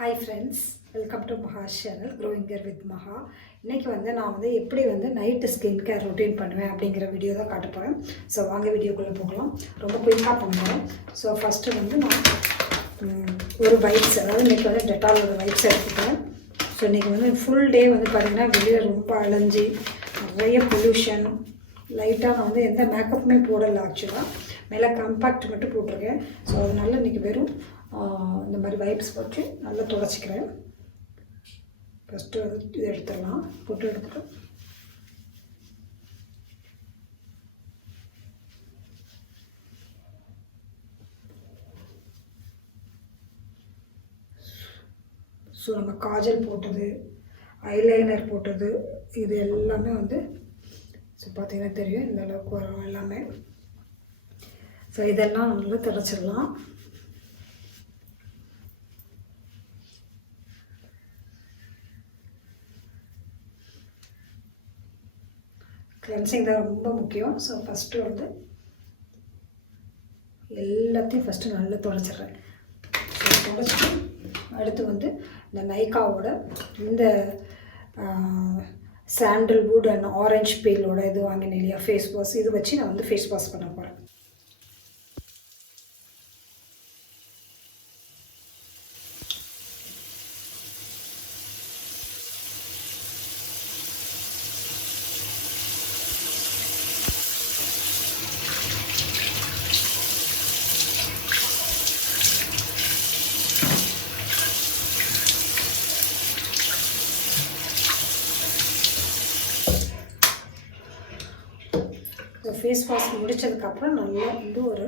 Hi friends, welcome to MAHA's channel Growing Hair with MAHA. இன்னைக்கு நான் எப்படி night skin care routine பண்ணுவேன் அப்படிங்கிற வீடியோ தான் காட்ட போறேன். சோ வாங்க வீடியோக்குள்ள போகலாம். ரொம்ப குயிக்கா பண்ணுறேன். சோ ஃபர்ஸ்ட் நான் ஒரு வைப்ஸ் அதாவது இன்னைக்கு டெட்டால் ஒரு வைப்ஸ் எடுத்துக்கிறேன். ஸோ இன்றைக்கி ஃபுல் டே பார்த்தீங்கன்னா வெளியே ரொம்ப அலைஞ்சி நிறைய பொல்யூஷன் லைட்டாக நான் எந்த மேக்கப்புமே போடலை ஆக்சுவலாக மேலே காம்பேக்ட் மட்டும் போட்டிருக்கேன். ஸோ அதனால இன்றைக்கி வெறும் இந்த மாதிரி வைப்ஸ் போட்டு நல்லா துடைச்சிக்கிறேன். ஃபஸ்ட்டு இது எடுத்துடலாம், போட்டு எடுத்துட்டு ஸோ நம்ம காஜல் போட்டது ஐலைனர் போட்டது இது எல்லாமே ஸோ பார்த்தீங்கன்னா தெரியும் இந்த அளவுக்கு வரும் எல்லாமே. ஸோ இதெல்லாம் நல்லா துடைச்சிடலாம். கிளென்சிங் தான் ரொம்ப முக்கியம். ஸோ ஃபஸ்ட்டு எல்லாத்தையும் ஃபஸ்ட்டு நல்லா துடைச்சிட்றேன். ஸோ துடைச்சிட்டு அடுத்து இந்த நைக்காவோட இந்த சாண்டல்வுட் அண்ட் ஆரஞ்ச் பீலோட இது வாங்கினேன் இல்லையா ஃபேஸ் வாஷ், இது வச்சு நான் ஃபேஸ் வாஷ் பண்ண போகிறேன். ஃபேஸ் வாஷ் முடித்ததுக்கப்புறம் நல்லா ஒரு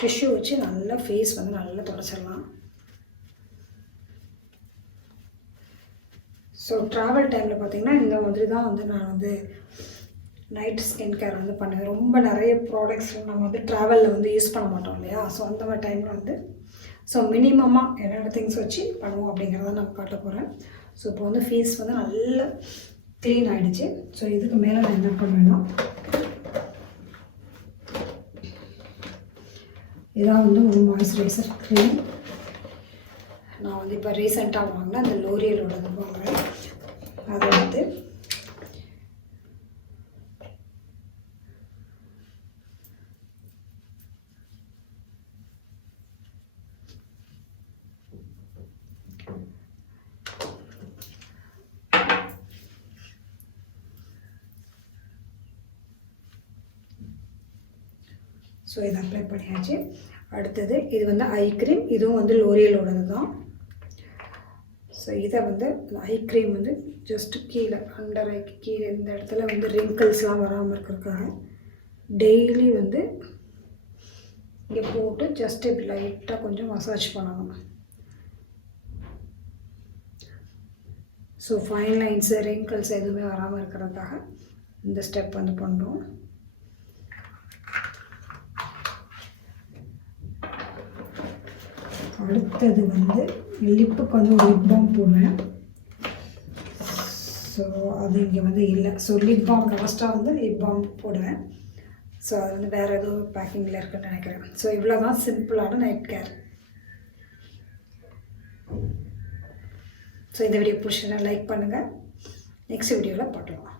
டிஷ்யூ வச்சு நல்லா ஃபேஸ் நல்லா துடைச்சிடலாம். ஸோ ட்ராவல் டைமில் பார்த்திங்கன்னா இந்த மாதிரி தான் நான் நைட் ஸ்கின் கேர் பண்ணுவேன். ரொம்ப நிறைய ப்ராடக்ட்ஸ் நம்ம ட்ராவலில் யூஸ் பண்ண மாட்டோம் இல்லையா. ஸோ அந்த மாதிரி டைமில் ஸோ மினிமமாக என்னென்ன திங்ஸ் வச்சு பண்ணுவோம் அப்படிங்கிறத நான் காட்ட போகிறேன். ஸோ இப்போ ஃபேஸ் நல்லா க்ளீன் ஆகிடுச்சு. ஸோ இதுக்கு மேலே நான் என்ன பண்ணுவேன்னா இதான் ஒரு மாய்ஸ்சரைசர் க்ரீம். நான் இப்போ ரீசெண்டாக வாங்கினேன் அந்த லோரியலோட வாங்குறேன். அதை ஸோ இதை அப்ளை பண்ணியாச்சு. அடுத்தது இது ஐ க்ரீம், இதுவும் லோரியலோடது தான். ஸோ இதை ஐ க்ரீம் ஜஸ்ட்டு கீழே அண்டர் ஐக்கு கீழே இந்த இடத்துல ரிங்கிள்ஸ்லாம் வராமல் இருக்கிறதுக்காக டெய்லி இங்கே போட்டு ஜஸ்ட் இப்படி லைட்டாக கொஞ்சம் மசாஜ் பண்ணணும். ஸோ ஃபைன் லைன்ஸு ரிங்கிள்ஸ் எதுவுமே வராமல் இருக்கிறதுக்காக இந்த ஸ்டெப் பண்ணுறோம். அடுத்தது லிப்புக்கு ஒரு லிப் பாம் போடுவேன். ஸோ அது இங்கே இல்லை. ஸோ லிப் பாம் லாஸ்ட்டாக லிப் பாம் போடுவேன். ஸோ அது வேறு ஏதோ பேக்கிங்கில் இருக்குன்னு நினைக்கிறேன். ஸோ இவ்வளோ தான் சிம்பிளான நைட் கேர். ஸோ இந்த வீடியோ பிடிச்சா லைக் பண்ணுங்கள். நெக்ஸ்ட் வீடியோவில் பார்க்கலாம்.